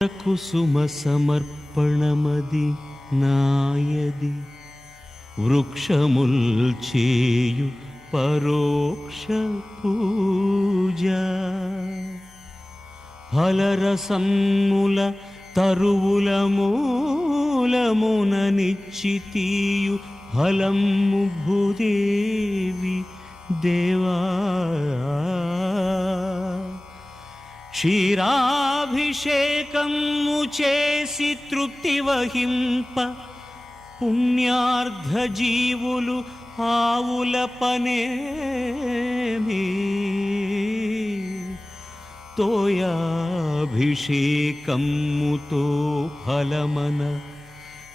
కుసుమ సమర్పణమది నాయది వృక్షముల్ చేయు పరోక్ష పూజ ఫలరసముల తరువుల మూలమున నిశ్చితీయు ఫలము భూదేవి దేవా క్షీరాభిషేకము చేసి తృప్తి వహింప పుణ్యార్ధ జీవులు ఆవుల పనేమి తోయాభిషేకముతో ఫలమన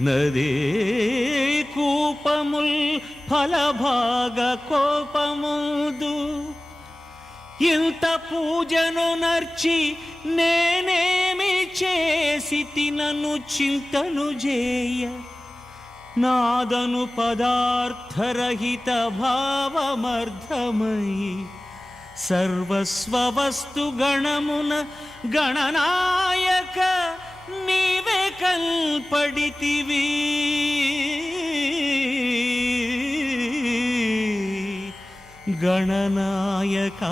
నదే కూపముల్ ఫలభాగ కోపముదు ఇంత పూజను నర్చి నేనేమి చేసి తినను చింతను చేయ నాదను పదార్థరహిత భావమర్థమై సర్వస్వవస్తు గణమున గణనాయక నీవే కల్పడితివి గణనాయక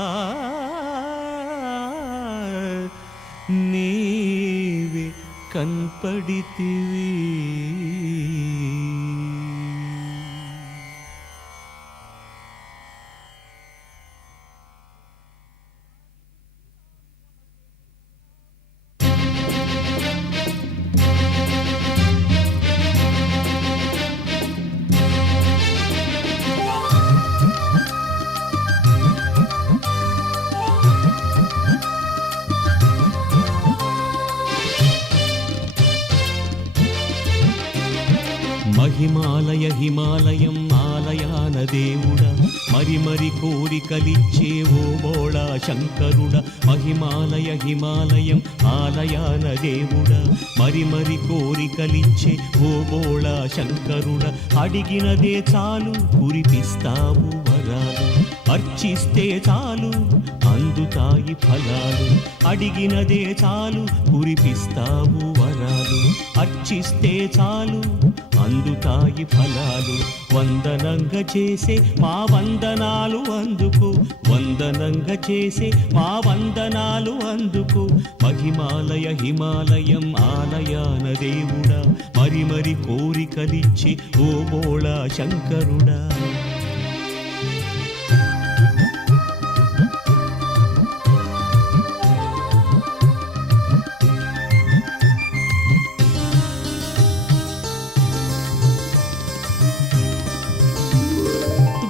నీవే కన్పడితివి. మహిమాలయ హిమాలయం ఆలయాన దేవుడా మరి మరి కోరికలిచ్చే ఓ బోళా శంకరుడా మహిమాలయ హిమాలయం ఆలయాన దేవుడా మరి మరి కోరికలిచ్చే ఓ బోళా శంకరుడా అడిగినదే చాలు కురిపిస్తావు వరాలు అర్చిస్తే చాలు అందుతాయి ఫలాలు అడిగినదే చాలు కురిపిస్తావు వరాలు అర్చిస్తే చాలు అందుతాయి ఫలాలు వందనంగా చేసే మా వందనాలు అందుకు వందనంగా చేసే మా వందనాలు అందుకు మహిమాలయ హిమాలయం ఆలయాన దేవుడా మరి మరి కోరికలిచ్చి ఓ బోళా శంకరుడా.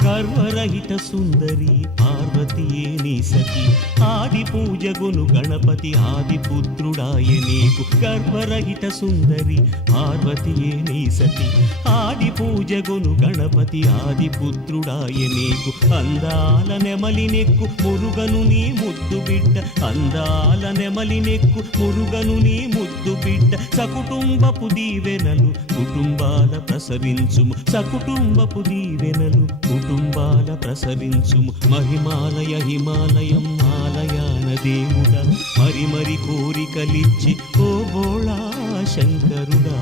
గర్వరహిత సుందరి పార్వతీయే నీ సఖి ఆది పూజగును గణపతి ఆది పుత్రుడాయ నీకు గర్వరహిత సుందరి పార్వతీయే నీ సఖి ఆది పూజగును గణపతి ఆది పుత్రుడాయ నీకు అందాల నెమలినెక్కు మురుగను నీ ముద్దు బిడ్డ అందాల నెమలినెక్కు మురుగను నీ ముద్దు బిడ్డ సకుటుంబపు దీవెనలు కుటుంబాల ప్రసరించుము సకుటుంబపు దీవెనలు కుటుంబాల ప్రసరించుము మహిమాలయ హిమాలయం ఆలయాన దేవుడా మరి మరి కోరికలిచ్చి ఓ బోళా శంకరుడా.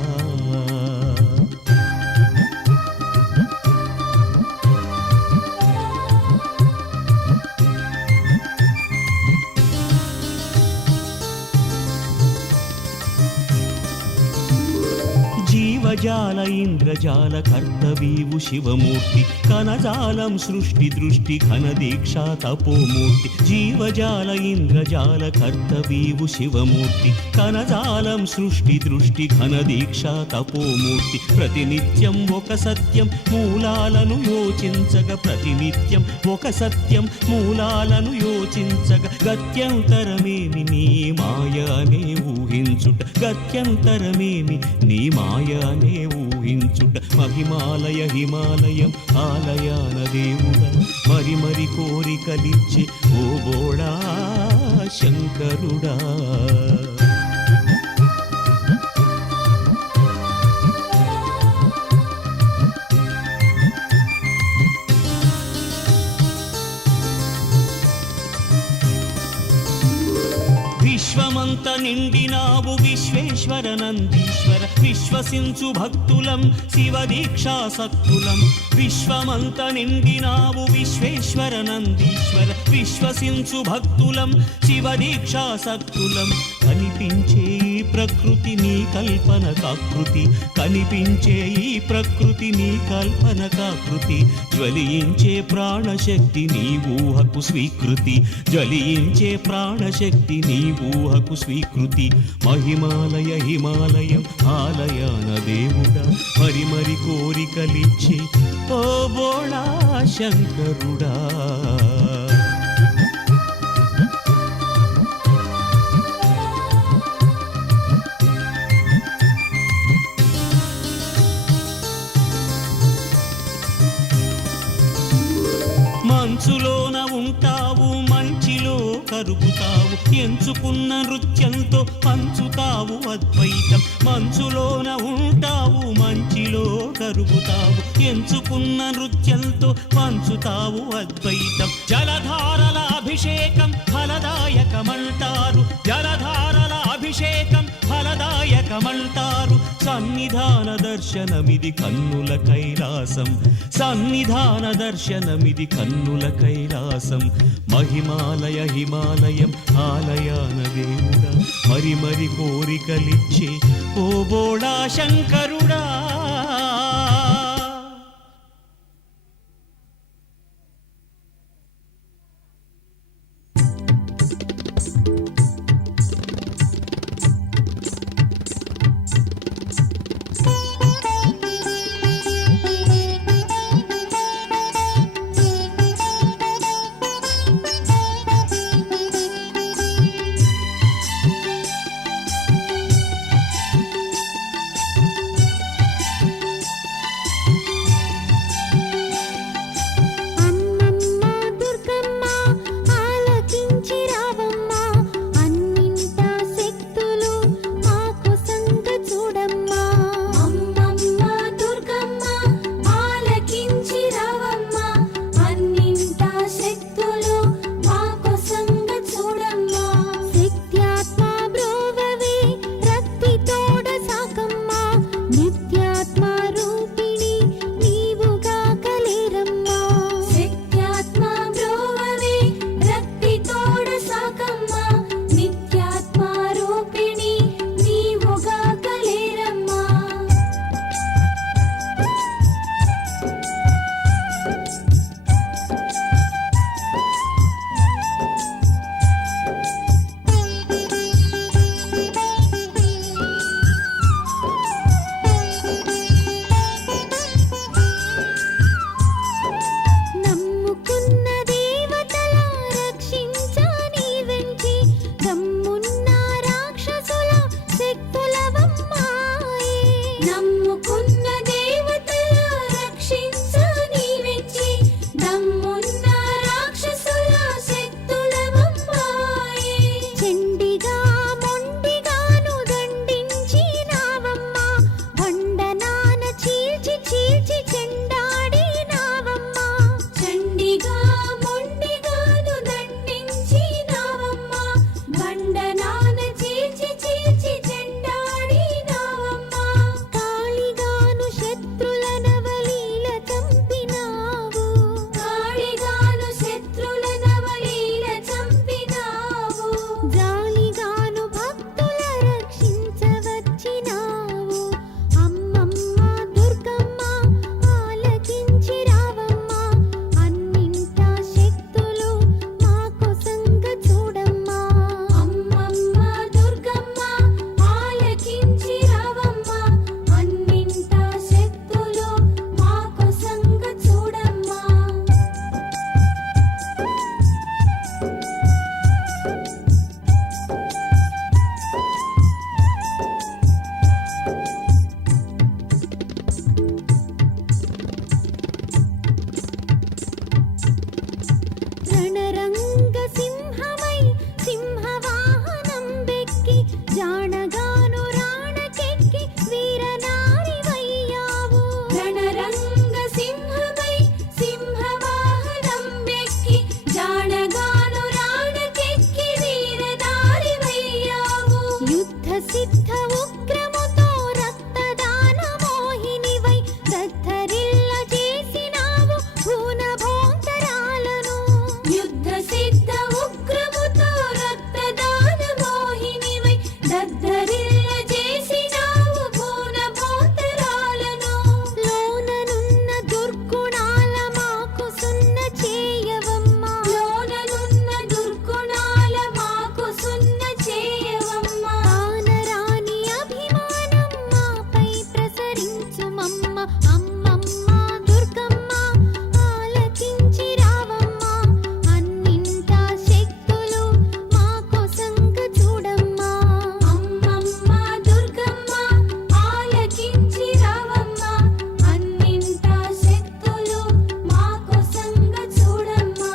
జీవజాల ఇంద్రజాల కర్తవీవు శివమూర్తి కనజాలం సృష్టి దృష్టి ఘనదీక్షా తపోమూర్తి జీవజాల ఇంద్రజాల కర్తవీవు శివమూర్తి కనజాలం సృష్టి దృష్టి ఘనదీక్షా తపోమూర్తి ప్రతినిత్యం ఒక సత్యం మూలాలను యోచించగ ప్రతినిత్యం ఒక సత్యం మూలాలను యోచించగ గత్యంతరమేమి నీ మాయనే ఊహించుట గత్యంతరమేమి నీ మాయనే ఊహించుట మహిమాలయ హిమాలయం ఆలయాన దేవుడా మరి మరి కోరికలిచ్చి ఓ బోళా శంకరుడా. విశ్వమంత నిండినావు విశ్వేశ్వర నందీశ్వర విశ్వసించు భక్తులం శివ దీక్షాసక్తులం విశ్వమంత నిండినావు విశ్వేశ్వర నందీశ్వర విశ్వసించు భక్తులం శివ దీక్షాసక్తులం కనిపించే ఈ ప్రకృతి నీ కల్పన కాకృతి కనిపించే ఈ ప్రకృతి నీ కల్పన కాకృతి జ్వలించే ప్రాణశక్తి నీ ఊహకు స్వీకృతి జ్వలించే ప్రాణశక్తి నీ ఊహకు స్వీకృతి మహిమాలయ హిమాలయం ఆలయాన దేవుడా మరి మరి కోరికలిచ్చి ఓ బోళా శంకరుడా మంచులోన ఉంటావు మంచిలో కరుగుతావు ఎంచుకున్న నృత్యంతో పంచుతావు అద్వైతం మంచులోన ఉంటావు మంచిలో కరుగుతావు ఎంచుకున్న నృత్యంతో పంచుతావు అద్వైతం జలధారల అభిషేకం ఫలదాయకమంటారు జలధారల అభిషేకం ఫలదాయకమంటారు సన్నిధాన దర్శనమిది కన్నుల కైలాసం సన్నిధాన దర్శనమిది కన్నుల కైలాసం మహిమాలయ హిమాలయం ఆలయాన దేవుడా మరి మరి కోరికలిచ్చే ఓ బోళా శంకరుడా ఉగ్రముతో రక్తదాన మోహినివై దద్దరిల్ల చేసినావు భూనభోంతరాలను. యుద్ధ సిద్ధ ఉగ్రముతో రక్తదాన మోహినివై దద్దరిల్ల చేసినావు భూనభోంతరాలను. లోననున్న దుర్గుణాల మాకు సున్న చేయవమ్మా. లోననున్న దుర్గుణాల మాకు సున్న చేయవమ్మా. ఆనరాని అభిమానం మాపై ప్రసరించుమమ్మ. అమ్మమ్మ దుర్గమ్మ ఆలకించి రావమ్మా. అన్నింటా శక్తులు మాకోసంగ చూడమ్మా. అమ్మమ్మ దుర్గమ్మ ఆలకించి రావమ్మా. అన్నింటా శక్తులు మాకోసంగ చూడమ్మా.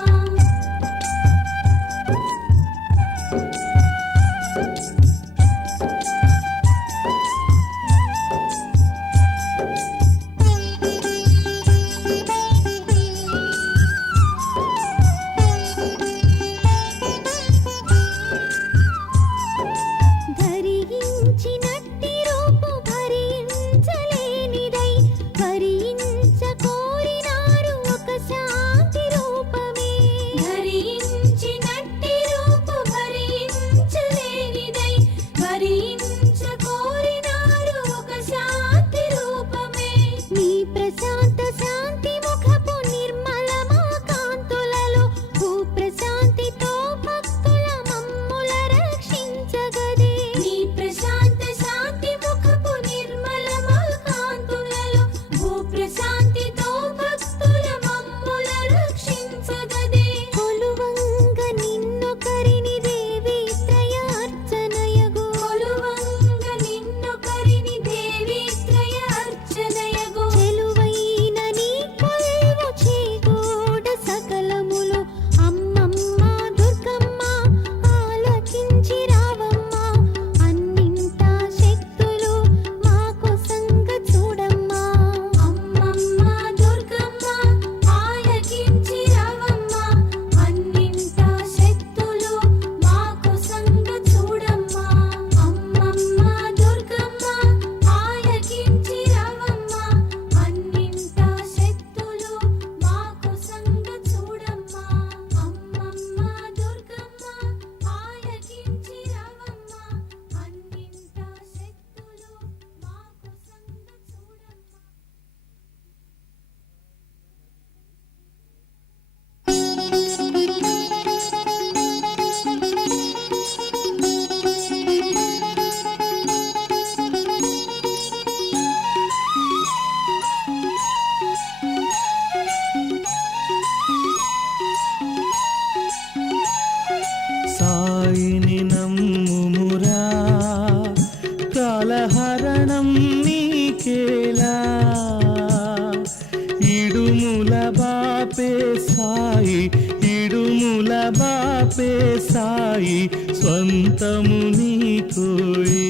ధరించినట్టి రూపు భరించలేనిదై భరించకోరినారు ఒక శాంతి రూపమే. ధరించినట్టి రూపు భరించలేనిదై భరించకోరినారు ఒక శాంతి రూపమే. నీ ప్రశాంత శాంతి ముఖపు నిర్మలమా కాంతులలో భూప్రశాంతితో భక్తుల మమ్ముల రక్షించగదే. నీ ప్రశాంత శాంతి ముఖపు నిర్మలమా కాంతులలో భూప్రశాంతితో భక్తుల మమ్ముల రక్షించగదే. కొలువంగ నిన్నొకరిని దేవి త్రయ అర్చనయగు. కొలువంగ నిన్నొకరిని దేవి త్రయ అర్చనయగు. చెలువైన నీ కొలువు చేగూడ సకలములు. అమ్మమ్మ దుర్గమ్మ ఆలకించి రావమ్మా. అన్నింటా శక్తులు మాకోసంగ చూడమ్మా. అమ్మమ్మ దుర్గమ్మ ఆలకించి రావమ్మా. అన్నింటా శక్తులు మాకోసంగ చూడమ్మా. అమ్మమ్మ దుర్గమ్మ ఆలకించి రావమ్మా. అన్నింటా శక్తులు మాకోసంగ చూడమ్మా. అమ్మమ్మ దుర్గమ్మ ఆలకించి రావమ్మా. అన్నింటా శక్తులు మాకోసంగ చూడమ్మా. సాయిని నమ్ముమురా కాలహరణం నీకేలా. ఇడుముల బాపే సాయి ఇడుముల బాపే సాయి స్వంతము నీకోయి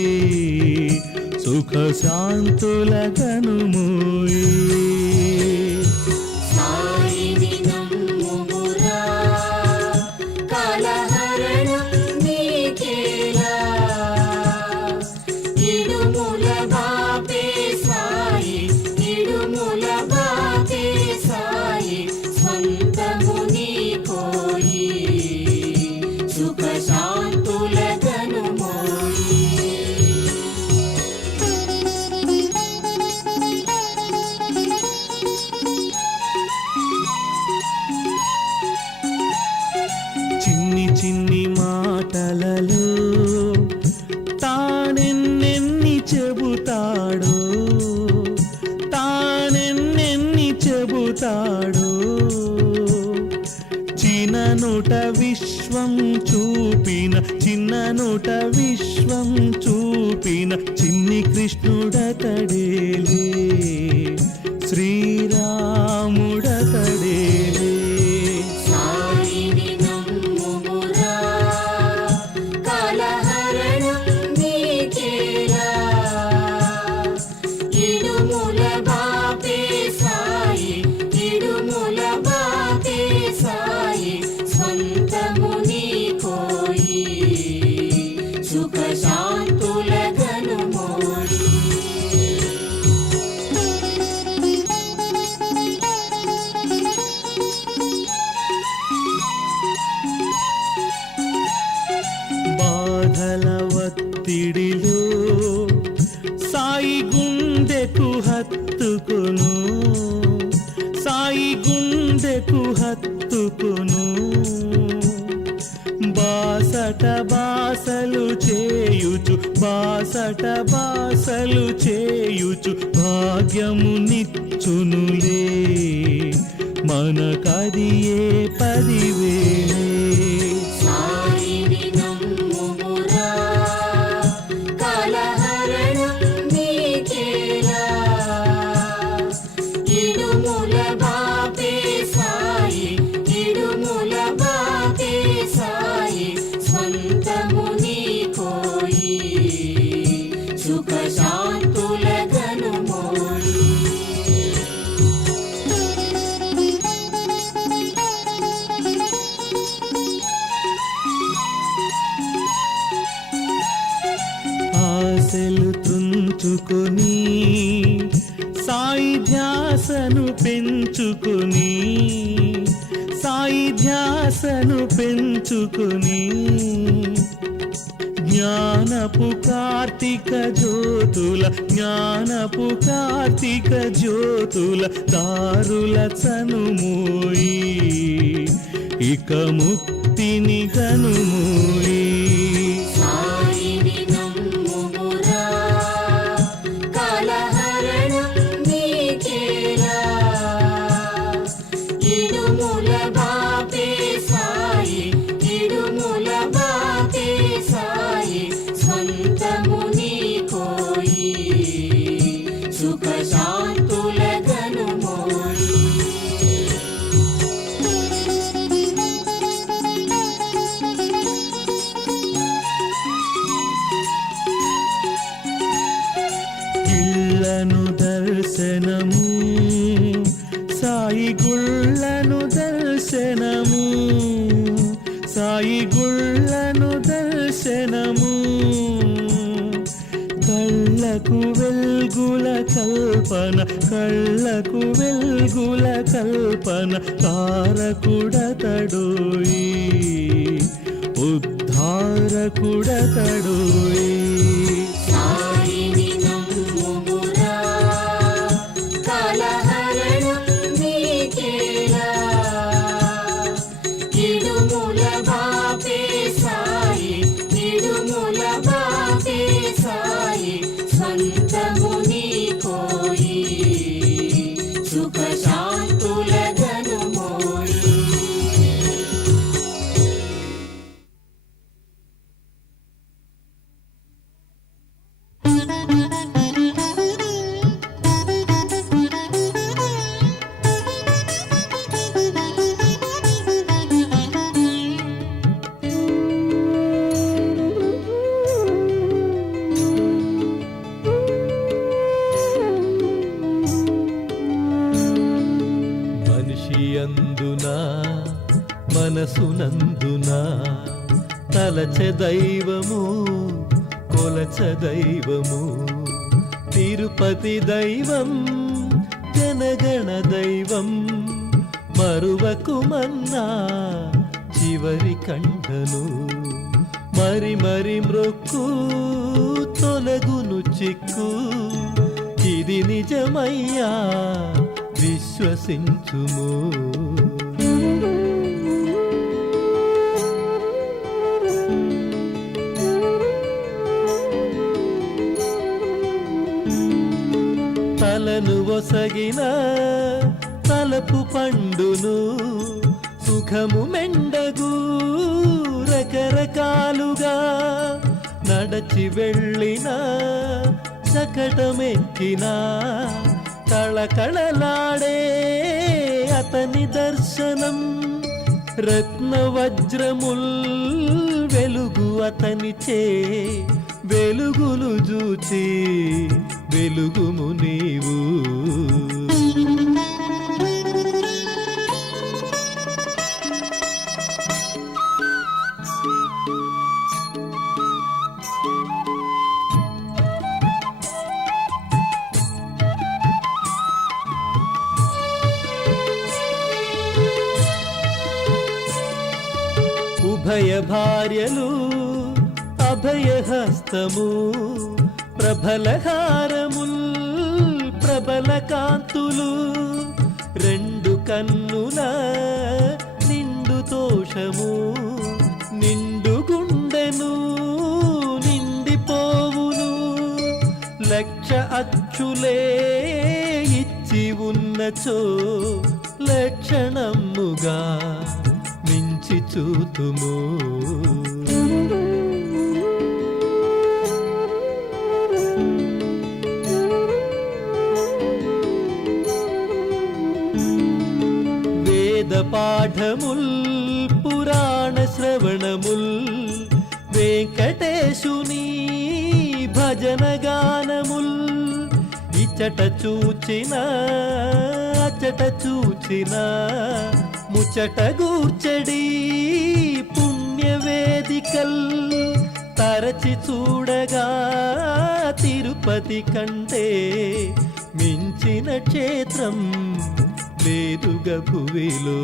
సుఖ శాంతుల కనుమోయి. సాయిని నమ్ముమురా కాలహరణం నీకేలా. ఇడుముల బాపే సాయి ఇడుముల బాపే సాయి స్వంతము నీకోయి సుఖ శాంతుల కనుమోయి. చిన్ని చిన్ని మాటలలో తానెన్నెన్ని చెబుతాడో తానెన్నెన్ని చెబుతాడో. చిన్ననుట విశ్వం చూపిన చిన్ననుట విశ్వం చూపిన చిన్ని కృష్ణుడతడేలే శ్రీరాముడతడేలే. సాయిని నమ్ముమురా కాలహరణం నీకేలా. ఇడుముల బాపే సాయి ఇడుముల బాపే సాయి స్వంతము నీకోయి సుఖ శాంతుల కనుమోయి. సాయి గుండెకు హత్తుకును, సాయి గుండెకు హత్తుకును, బాసట బాసలు చేయుచు, బాసట బాసలు చేయుచు భాగ్యము నిచ్చునులే, మనకదియే 10,000. సాయిని నమ్ముమురా, కాలహరణం నీకేలా, ఇడుముల బాపే సాయి, ఇడుముల బాపే సాయి, స్వంతము నీకోయి, సుఖ శాంతుల గనుమోయి. ఆశలు తుంచుకొని సాయి ధ్యాసను పెంచుకొని, సాయి ధ్యాసను పెంచుకొని, జ్ఞానపు కార్తీక జ్యోతుల, జ్ఞానపు కార్తీక జ్యోతుల దారుల చనుమోయి, ఇక ముక్తిని కనుమోయి. సాయిని నమ్ముమురా, కాలహరణం నీకేలా, ఇడుముల బాపే సాయి, ఇడుముల బాపే సాయి, స్వంతము నీకోయి, సుఖ శాంతుల గనుమోయి. ఇళ్ళను దర్శనము, సాయి గుళ్ళను దర్శనము, సాయి గుళ్ళను దర్శనము, కళ్ళకు వెల్గుల కల్పన, కళ్ళకు వెల్గుల కల్పన, తారకుడతడోయి, ఉద్ధారకుడతడోయి. సాయిని నమ్ముమురా, కాలహరణం నీకేలా, ఇడుముల బాపే సాయి, ఇడుముల బాపే సాయి, స్వంతము నీకోయి, సుఖ శాంతుల గనుమోయి. మనిషి అందునా మనసునందునా తలచె దైవము, కొలచ దైవము, తిరుపతి దైవం, జనగణ దైవం, మరువకుమన్నా చివరి కండను, మరి మరి మ్రొక్కు తొలగును చిక్కు, ఇది నిజమయ్యా విశ్వసించుము. తలను ఒసగిన తలపు పండును, సుఖము మెండగు రకరకాలుగా, నడచి వెళ్ళిన చకటమెక్కిన కళకళలాడే అతని దర్శనం, రత్న వజ్రముల్ వెలుగు అతనిచే, వెలుగులు చూచి వెలుగుము నీవు. ఉభయ భార్యలు అభయహస్తము, ప్రభలహారముల్ ప్రబల కాంతులు రెండు కన్నుల నిండు తోషము నిండు గుండెను నిండిపోవును లక్ష అచ్చులే ఇచ్చి ఉన్నచో లక్షణముగా మించి చూతుము వేద పాఠముల్ పురాణ శ్రవణముల్ వెంకటేశుని భజన గానముల్ ఇచ్చట చూచిన అచ్చట చూచిన ముచ్చట గూర్చడి పుణ్యవేదికల్ తరచి చూడగా తిరుపతి కంటే మించిన క్షేత్రం లేదుగా భువిలో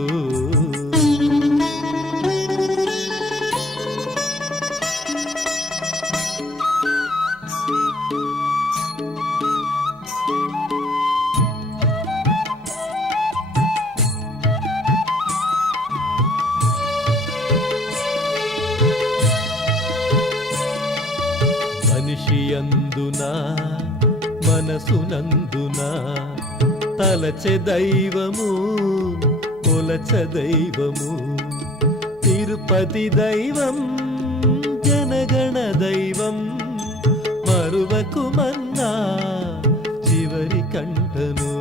మనిషియందున మనసునందున తలచె దైవము కొలచ దైవము తిరుపతి దైవం జనగణ దైవం మరువకు మన్నా చివరి కంటను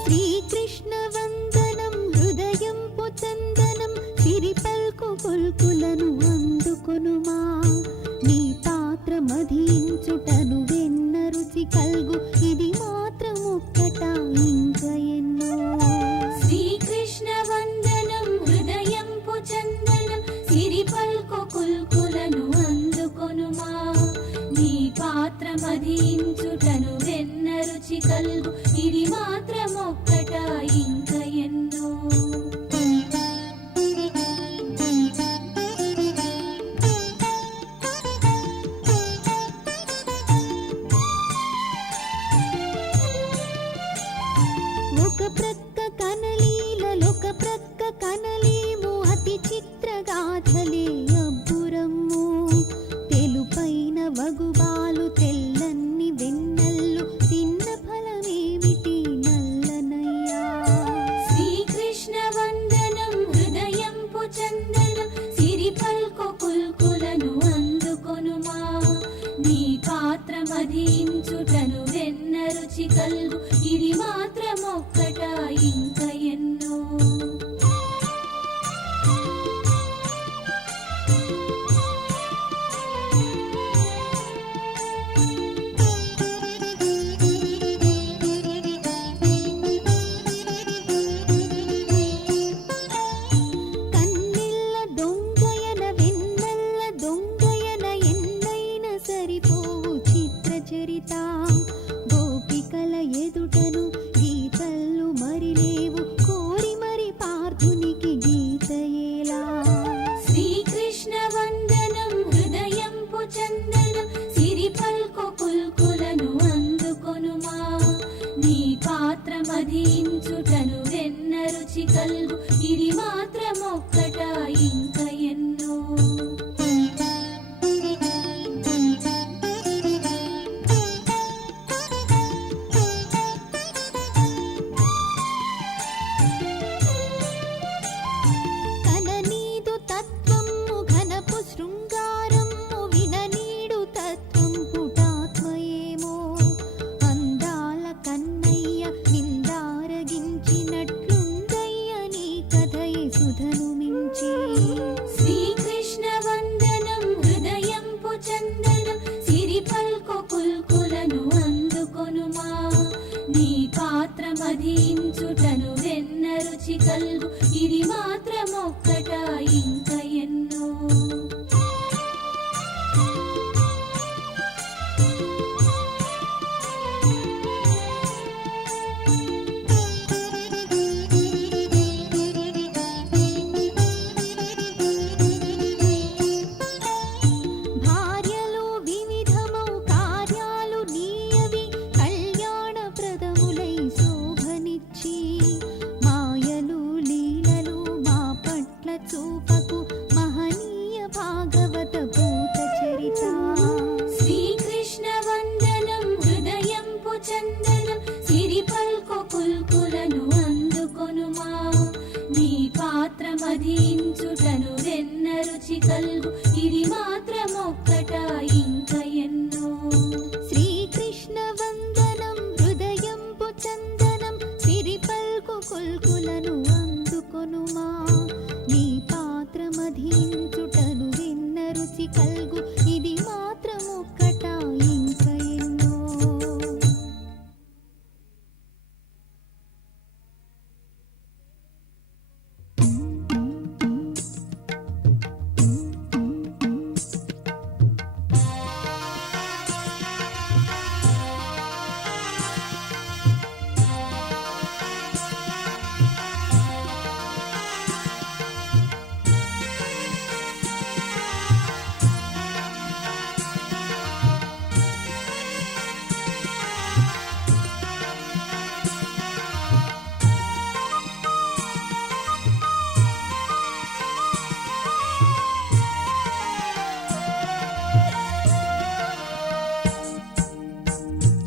శ్రీకృష్ణ వందనం హృదయంపు చందనం సిరిపల్కు కొల్కులను అందుకొనుమా నీ పాత్ర మధించుటను వెన్న రుచి కల్గు ఇది మాత్రం ఒక్కట ఇంకా ఎన్నో శ్రీకృష్ణ వందనం హృదయంపు చందనం సిరిపల్కు కుల్కులను అందుకొనుమా నీ పాత్ర మధించుటను వెన్న రుచి కల్గు ఇది మాత్రం ఒక్కట ఇంకా ఎన్నో ఒక ప్రక్క కనలీలొక ప్రక్క కనలేము అతి చిత్రగాథలే అబ్బురమ్ము తెలుపైన వగుబాలు తెల్లన్ని వెన్నెల్లు తిన్న ఫలమేమిటి నల్లనయ్యా శ్రీకృష్ణ వందనం హృదయంపు చందనం సిరిపల్కు కుల్కులను అందుకొనుమా నీ పాత్ర మధించుటను వెన్న రుచి కల్గు ఇది మాత్రం ఒక్కట ఇంకా ఎన్నో రుచి కల్గు ఇది మాత్రమొక్కట ఇంక ఎన్నో. శ్రీకృష్ణ వందనం హృదయంపు చందనం సిరి పల్కు కొల్కులను అందుకొనుమా. నీ పాత్ర మధించుటను విన్న రుచి కల్గు ఇది మాత్రమొక్కట ఇంక ఎన్నో.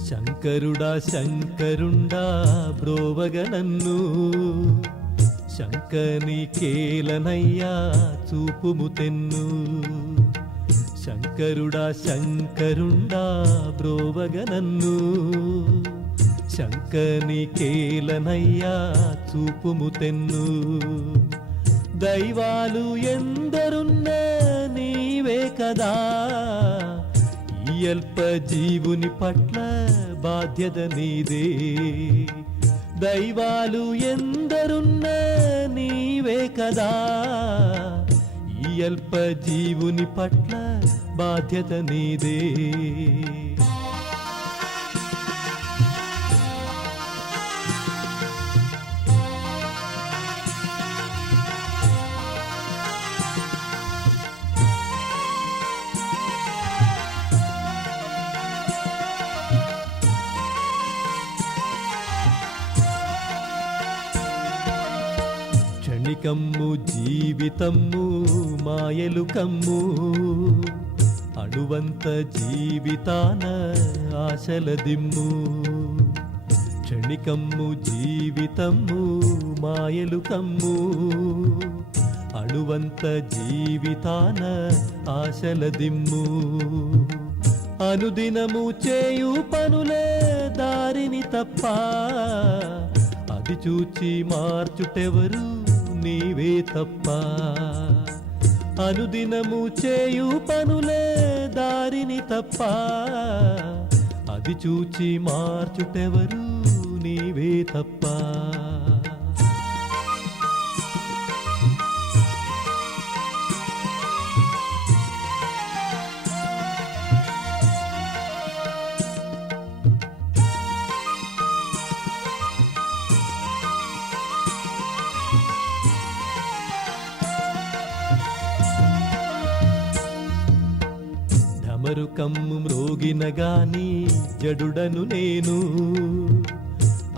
శంకరుడా శంకరుండా బ్రోవగ నన్ను, శంకని కేలనయ్యా చూపుము తెన్ను. శంకరుడా శంకరుండా బ్రోవగ నన్ను, శంకని కేలనయ్యా చూపుము తెన్ను. దైవాలు ఎందరున్నా నీవే కదా, ఈ అల్ప జీవుని పట్ల బాధ్యత నీదే. దైవాలు ఎందరున్నా నీవే కదా, ఈ అల్ప జీవుని పట్ల బాధ్యత నీదే. క్షణికమ్ము జీవితమ్ము మాయలు కమ్ము, అణువంత జీవితాన ఆశల దిమ్ము. క్షణికమ్ము జీవితమ్ము మాయలు కమ్ము, అణువంత జీవితాన ఆశల దిమ్ము. అనుదినము చేయు పనులే దారిని తప్ప, అది చూచి మార్చుటెవరు నీవే తప్ప. అనుదినము చేయు పనులే దారిని తప్ప, అది చూచి మార్చుటెవరు నీవే తప్ప. డమరుకమ్ము మ్రోగిన గాని జడుడను నేను,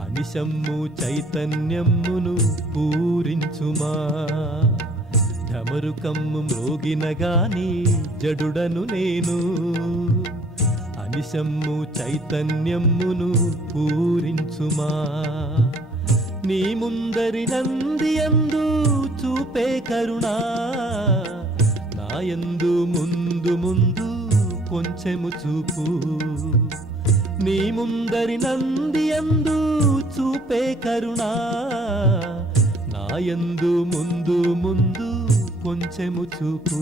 అనిశమ్ము చైతన్యమ్మును పూరించుమా. డమరుకమ్ము మ్రోగిన గాని జడుడను నేను, అనిశమ్ము చైతన్యమ్మును పూరించుమా. నీ ముందరి నందియందు చూపే కరుణా, నాయందు ముందు ముందు కొంచెము చూపు. నీ ముందరి నందియందు చూపే కరుణా, నాయందు ముందు ముందు కొంచెము చూపు.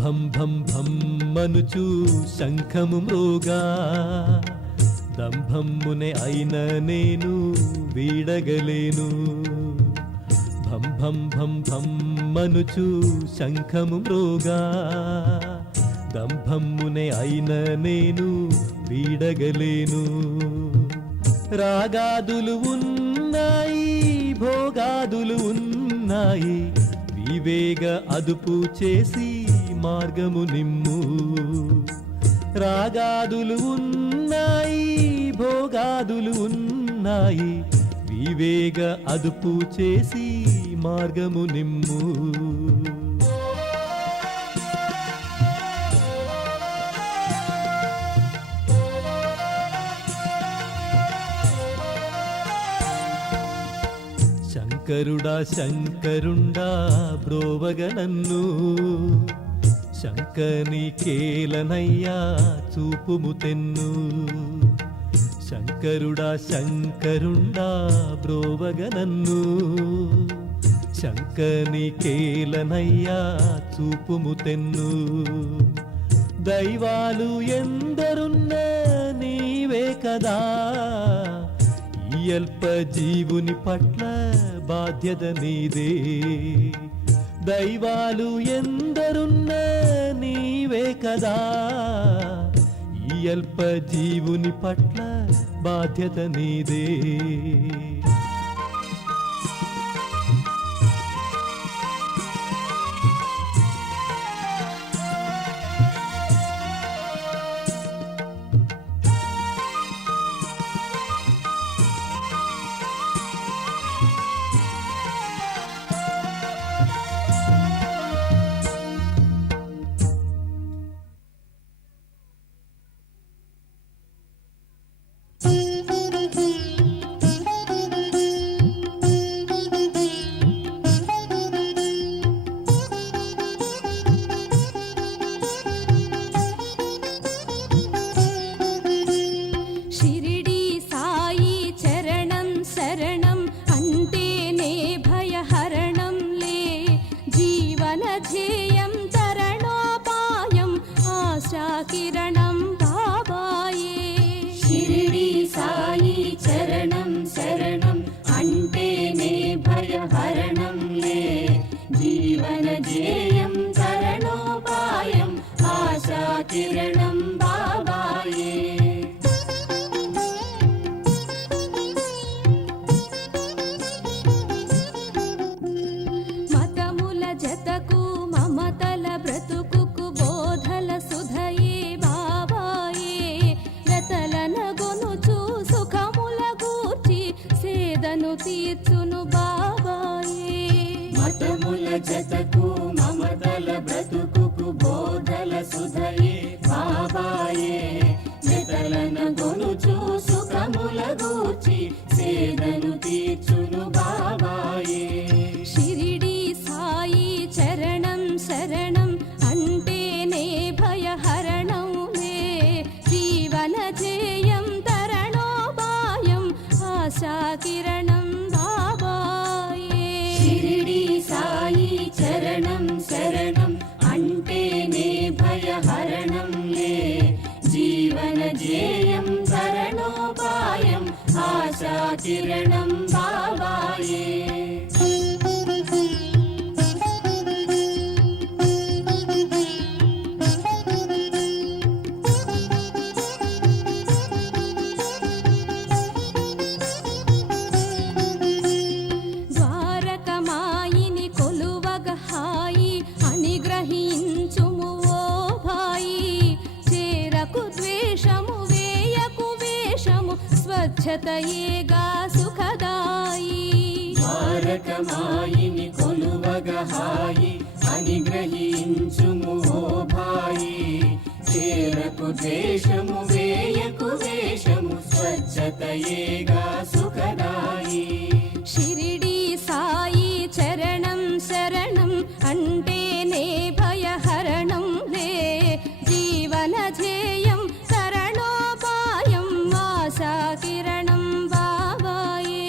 భం భం భం మనుచు శంఖము మ్రోగా, దంభమ్మునే అయిన నేను వీడగలేను. భం భం భం భం మనుచు శంఖము మ్రోగా, దంభమ్మునే అయిన నేను వీడగలేను. రాగాదులు ఉన్నాయి భోగాదులు ఉన్నాయి, వివేగ అదుపు చేసి మార్గము నిమ్ము. రాగాదులు ఉన్నాయి భోగాదులు ఉన్నాయి, వివేగ అదుపు చేసి మార్గము నిమ్ము. శంకరుడా శంకరుండా బ్రోవగ నన్ను, శంకని కేలనయ్యా చూపుము తెన్ను. శంకరుడా శంకరుండా బ్రోవగ నన్ను, శంకని కేలనయ్యా చూపుము తెన్ను. దైవాలు ఎందరున్నా నీవే కదా, ఈ అల్ప జీవుని పట్ల బాధ్యత నీదే. దైవాలు ఎందరున్నా నీవే కదా, ఈ అల్ప జీవుని పట్ల బాధ్యత నీదే. షిరిడి సాయి చరణం శరణం అంటేనే భయహరణంలే, జీవన ధ్యేయం తరణోపాయం ఆశా కిరణం బాబాయే. షిరిడి సాయి చరణం శరణం అంటేనే భయహరణంలే, జీవన ధ్యేయం తరణోపాయం ఆశా కిరణం బాబాయే. మతముల జతకు మమతల బ్రతుకుకు బోధల సుధయే బాబాయే, వెతలన గొనుచు సుఖముల గూర్చి సేదను తీర్చును బాబాయే. మతముల జతకు మమతల బ్రతుకుకు బోధల సుధయే బాబాయే, వెతలన గొనుచు సుఖముల గూర్చి సేదను తీర్చును బాబాయే. షిరిడి సాయి చరణం శరణం అంటేనే భయహరణంలే, జీవన ధ్యేయం తరణోపాయం ఆశా కిరణం బాబాయే. షిరిడి సాయి చరణం శరణం అంటేనే భయహరణంలే, జీవన ధ్యేయం తరణోపాయం ఆశా కిరణం బాబాయే. ద్వారకమాయిని కొలువగ హాయి అనుగ్రహించుము ఓ భాయి, చేరకు ద్వేషము వేయకు వేషము స్వచ్ఛతయేగా సుఖదాయి. ద్వారకమాయిని కొలువగ హాయి అనుగ్రహించుము ఓ భాయి, చేరకు ద్వేషము వేయకు వేషము స్వచ్ఛతయేగా సుఖదాయి. షిరిడి సాయి చరణం శరణం అంటేనే భయహరణంలే, జీవన ధ్యేయం తరణోపాయం ఆశా కిరణం బాబాయే.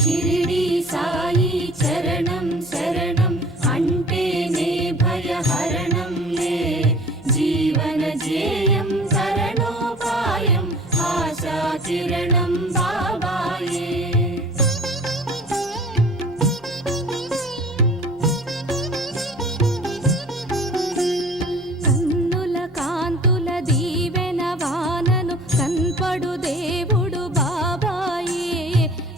షిరిడి సాయి చరణం శరణం అంటేనే భయహరణంలే, జీవన ధ్యేయం తరణోపాయం ఆశా కిరణం బాబాయే. కన్నుల కాంతుల దీవెన వానను కన్పడు దేవుడు బాబాయే,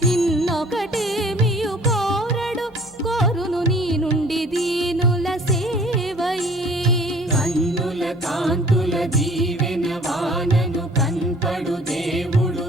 నిన్నొకటేమియు కోరడు కోరును నీ నుండి దీనుల సేవయే. కన్నుల కాంతుల దీవెన వానను కన్పడు దేవుడు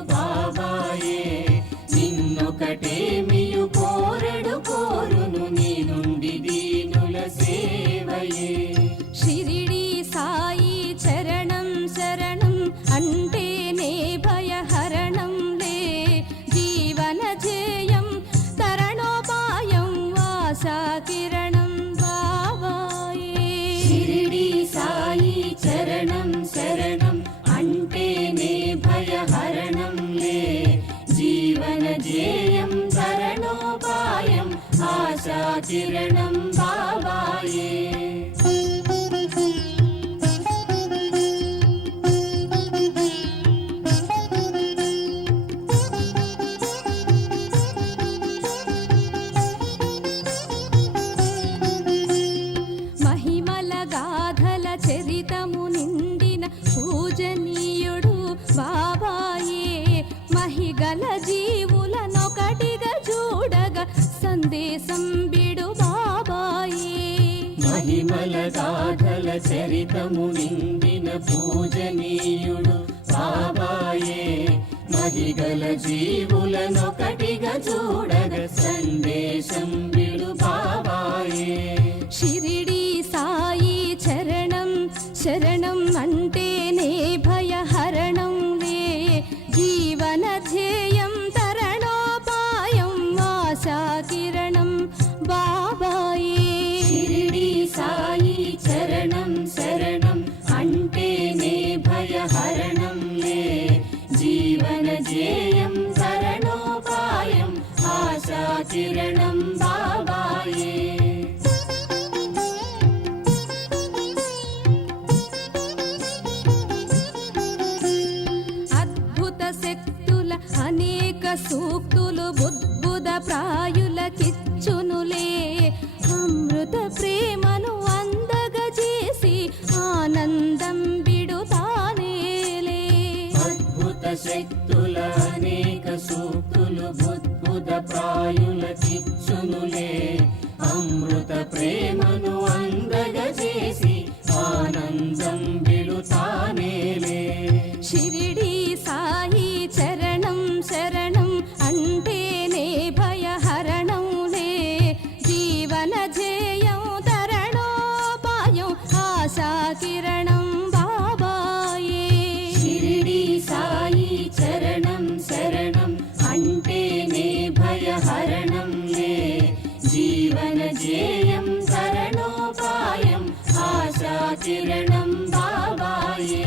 కిరణం బాబాయే. మహిమల గాథల చరితము నిండిన పూజనీయుడు బాబాయే. మహిగల జీవులనొకటిగా చూడగా సందేశం బిడు బాబాయే. మహిమల గాథల చరితము నిండిన పూజనీయుడు బాబాయే. మహిగల జీవులనొకటిగా చూడగ సందేశం విడు బాబాయే. షిరిడి సాయి చరణం శరణం అంటేనే భయహరణంలే. జీవన ధ్యేయం తరణోపాయం ఆశా కిరణం బాబాయే. షిరిడి సాయి చరణం శరణం అంటేనే భయహరణంలే. జీవన ధ్యేయం తరణోపాయం ఆశా కిరణం బాబాయే. అద్భుత శక్తుల అనేక సూక్తులు బుద్బుద ప్రాయులకిచ్చునులే. అమృత ప్రేమను అందగజేసి ఆనందం బిడుతానేలే. అద్భుత శక్తుల అనేక సూక్తులు బుద్బుద ప్రాయులకిచ్చునులే. అమృత ప్రేమను అందగజేసి ఆనందం విడుతానేలే. షిరిడి సాయి చరణం శరణం అంటేనే భయహరణంలే. జీవన ధ్యేయం తరణోపాయం ఆశా కిరణం బాబాయే. షిరిడి సాయి చరణం శరణం అంటేనే భయహరణంలే. జీవన ధ్యేయం తరణోపాయం ఆశా కిరణం బాబాయే.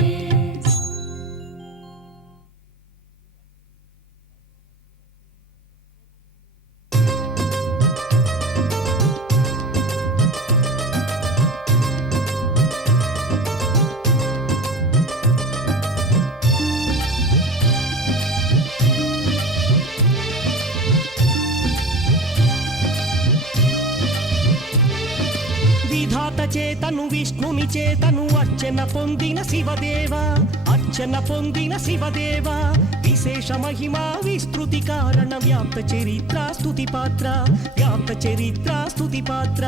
విధాత చేతను విష్ణుని చేతను అర్చన పొందిన శివదేవ, అర్చన పొందిన శివదేవ. విశేష మహిమా విస్తృతి కారణ వ్యాప్త చరిత్ర స్తుతి పాత్ర, వ్యాప్త చరిత్ర స్తుతి పాత్ర.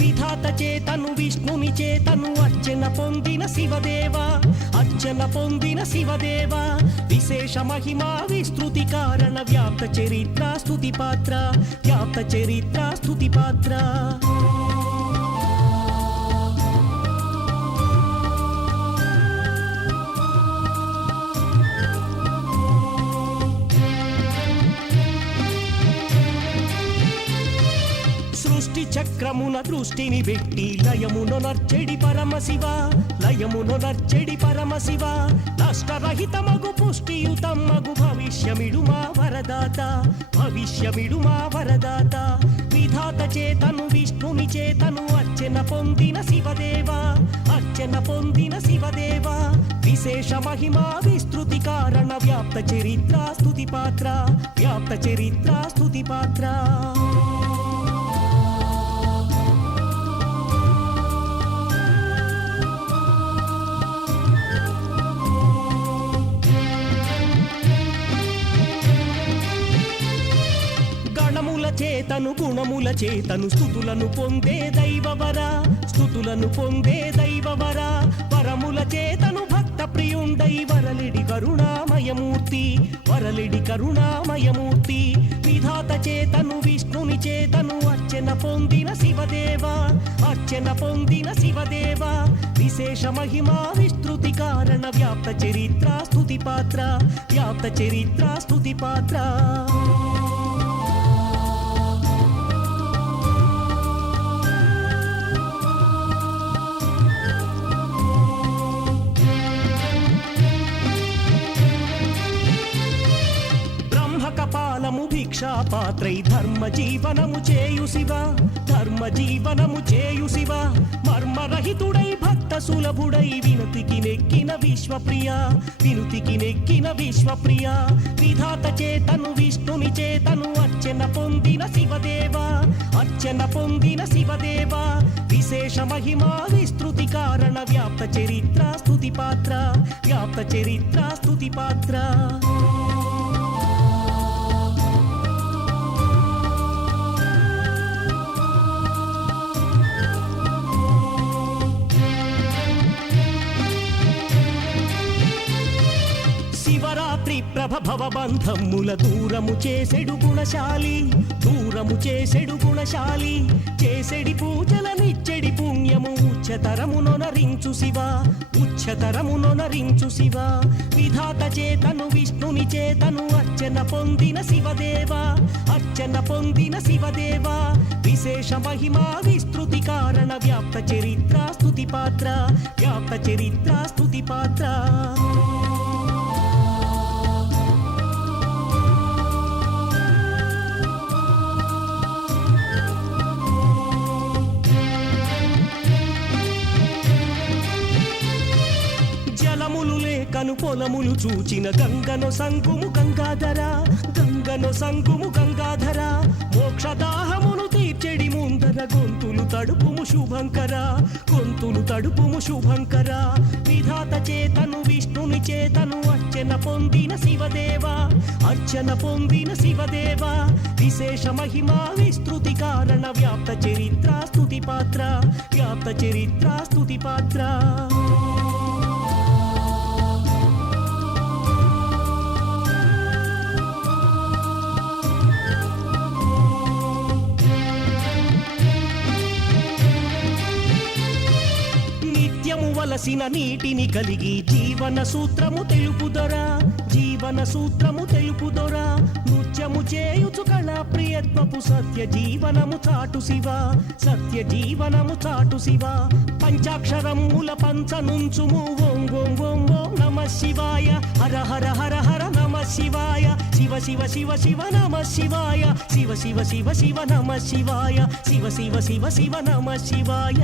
విధాత చేతను విష్ణుని చేతను అర్చన పొందిన శివదేవ, అర్చన పొందిన శివదేవ. విశేష మహిమా విస్తృతి కారణ వ్యాప్త చరిత్ర స్తుతి పాత్ర, వ్యాప్త చరిత్ర స్తుతి పాత్ర. సృష్టి చక్రమున దృష్టిని పెట్టి లయమును నర్చెడి పరమశివ, లయమును నర్చెడి పరమశివ. నష్టరహితమగు పుష్టియుతమగు భవిష్యమిడు మా వరదాత, భవిష్యమిడు మా వరదాత. విధాత చేతను విష్ణుని చేతను అర్చన పొందిన శివదేవ, అర్చన పొందిన శివదేవ. విశేష మహిమా విస్తృతి కారణ వ్యాప్త చరిత్ర స్తుతి పాత్ర, వ్యాప్త చరిత్ర స్తుతి పాత్ర. చేతను గుణముల చేతను స్తుతులను పొందే దైవవర, స్తుతులను పొందే దైవవర. వరముల చేతను భక్త ప్రియుండై వరలిడి కరుణామయమూర్తి, వరలిడి కరుణామయమూర్తి. విధాత చేతను విష్ణుని చేతను అర్చన పొందిన శివదేవ, అర్చన పొందిన శివదేవ. విశేష మహిమా విస్తృతి కారణ వ్యాప్త చరిత్ర స్తుతి పాత్ర, వ్యాప్త చరిత్ర స్తుతి పాత్ర. కాలము భిక్షా పాత్రై ధర్మ జీవనము చేయు శివ ధర్మ జీవనము చేయు శివ మర్మరహితుడై భక్త సులభుడై వినుతికి నెక్కిన విశ్వప్రియ వినుతికి నెక్కిన విశ్వప్రియ విధాత చేతను విష్ణుని చేతను అర్చన పొందిన శివదేవా అర్చన పొందిన శివదేవా విశేష మహిమా విస్తృతి కారణ వ్యాప్త చరిత్ర స్తుతి పాత్ర వ్యాప్త చరిత్ర స్తుతి పాత్ర శివరాత్రి ప్రభభవ బంధముల దూరము చేసెడు గుణశాలి దూరము చేసెడు గుణశాలి చేసెడి పూజల నిచ్చెడి పుణ్యము ఉచ్చతరమునొనరించు శివ ఉచ్చతరమునొనరించు శివ విధాత చేతను విష్ణుని చేతను అర్చన పొందిన శివదేవా అర్చన పొందిన శివదేవా విశేష మహిమా విస్తృతి కారణ వ్యాప్త చరిత్ర స్తుతి పాత్ర వ్యాప్త చరిత్ర స్తుతి పాత్ర కను పొలములు చూచిన గంగను సంగుము గంగాధర గంగను సంగుము గంగాధర మోక్షదాహమును తీర్చెడి ముందర గొంతులు తడుపుము శుభంకర గొంతులు తడుపుము శుభంకర విధాత చేతను విష్ణుని చేతను అర్చన పొందిన శివదేవా అర్చన పొందిన శివదేవా విశేష మహిమా విస్తృతి కారణ వ్యాప్త చరిత్ర స్తుతి పాత్ర వ్యాప్త చరిత్ర స్తుతి పాత్ర వలసిన నీటిని కలిగి జీవన సూత్రము తెలుపుదొరా జీవన సూత్రము తెలుపుదొరా నృత్యము చేయుచు కళా ప్రియత్వపు సత్య జీవనము చాటు శివ సత్య జీవనము చాటు శివ పంచాక్షరముల పంచనుంచుము ఓం ఓం ఓం ఓం నమ శివాయ హర హర హర హర నమ శివాయ శివ శివ శివ శివ నమ శివాయ శివ శివ శివ శివ నమ శివాయ శివ శివ శివ శివ నమ శివాయ